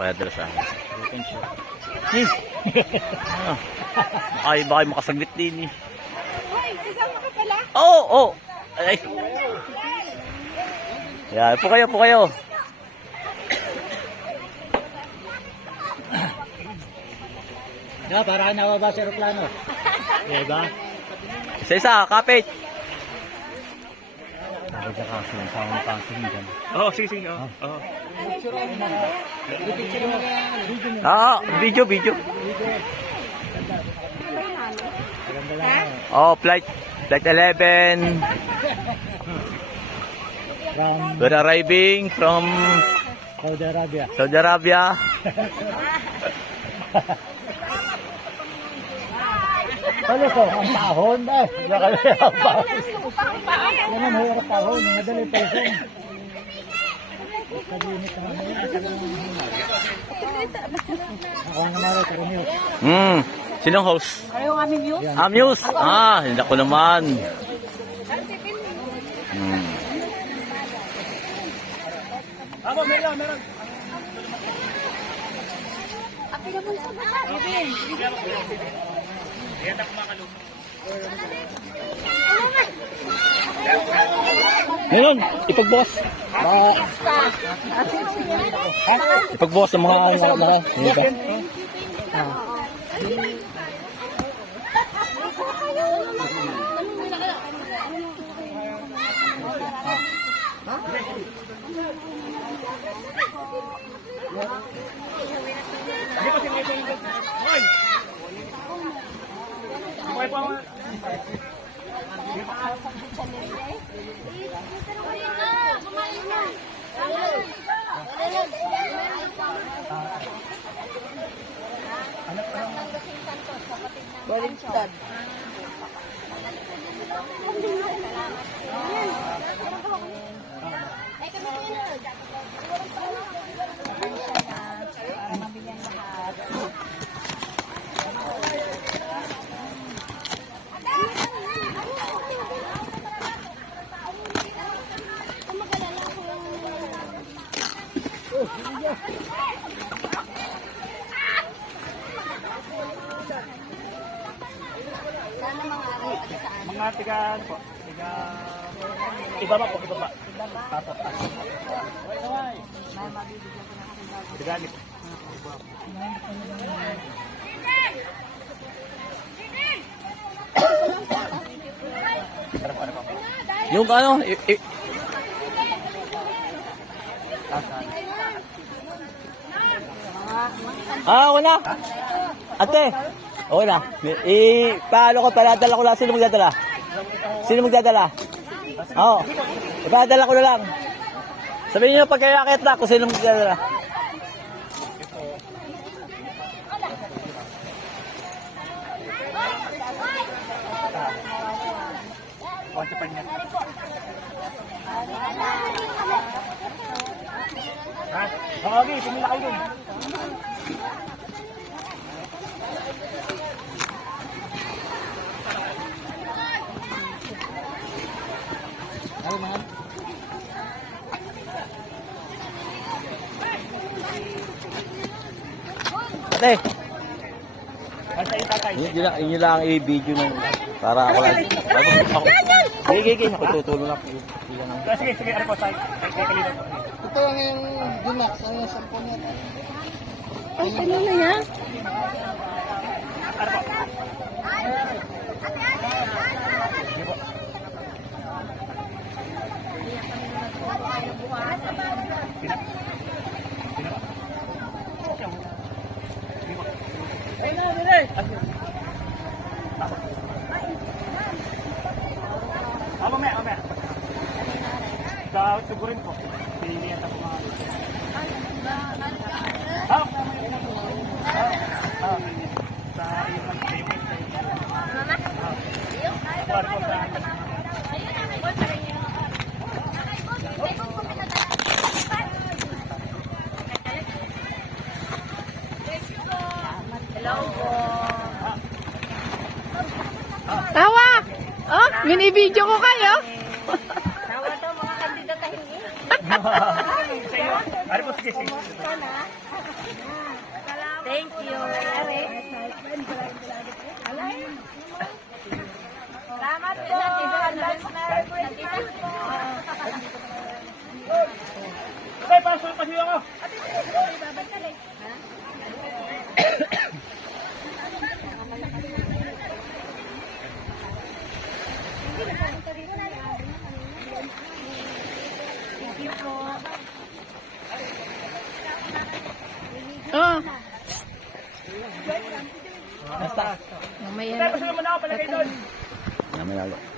Padala sa akin. Ay, baka makasaglit din eh. Hoy, kasama ka pala? Oo, oh, Ay. Yan, po kayo. Yeah, para nababa sa aeroplano. Diba? Isa, kapit. Oo, sige. Oo. Video. Oh, flight 11. We're arriving from Saudi Arabia. Ano ko, ang tahon ba? Nakalaya ang pawis. Yan ang mahirap tahon, madali person. Sabihinit naman mo yan. Ako ang naman sa Romeo. Sinong host? Ayaw nga Muse? Muse. Hindi ako naman. Meron. Api na mo sa bata. Ayan na kumakalo. Ngayon, ipagbukas. Ipagbukas ng mga Hindi pa sila ito. Hoy! Okay pa mo. Baliktad. Mga tigaan po. Ibaba po. Tapo. Tigaan po. yung ano, wala. Ate, wala. Paano ko, paladala ko lang. Sino magdadala? Oo. Ipadala ko na lang. Sabihin niyo pag kayo akit na kung sino magdadala. Konti pa niya. Ha? Okay, pumila kayo dun. Ate, Tatay. yun lang i-video nung para ako lang. Sige, ako tutulong lang. Sige, ano po, kay Kalino po. Ito lang yung Dumax, ano yung cellphone niya? Ay, ano na yan? Ano po? Mamaya. Sigurin po. Pinilihan ako mga... Sa iyo man kayo. Hello po. Tawa! Oh, mini-video ko kayo. Tawa to mga kandidat tayo. Ano po, sige. Thank you. Salamat po. Advance Merry Christmas po. Tay, pasok pa siya ako. Oh, Basta. mamaya Tay, pasok mo na ako, palagay doon. Namin lalo.